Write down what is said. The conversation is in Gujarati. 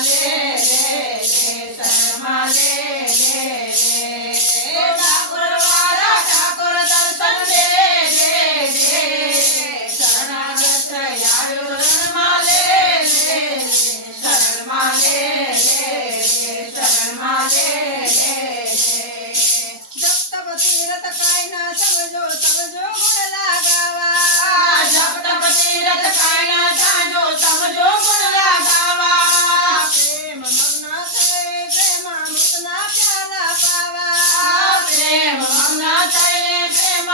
le, re, re.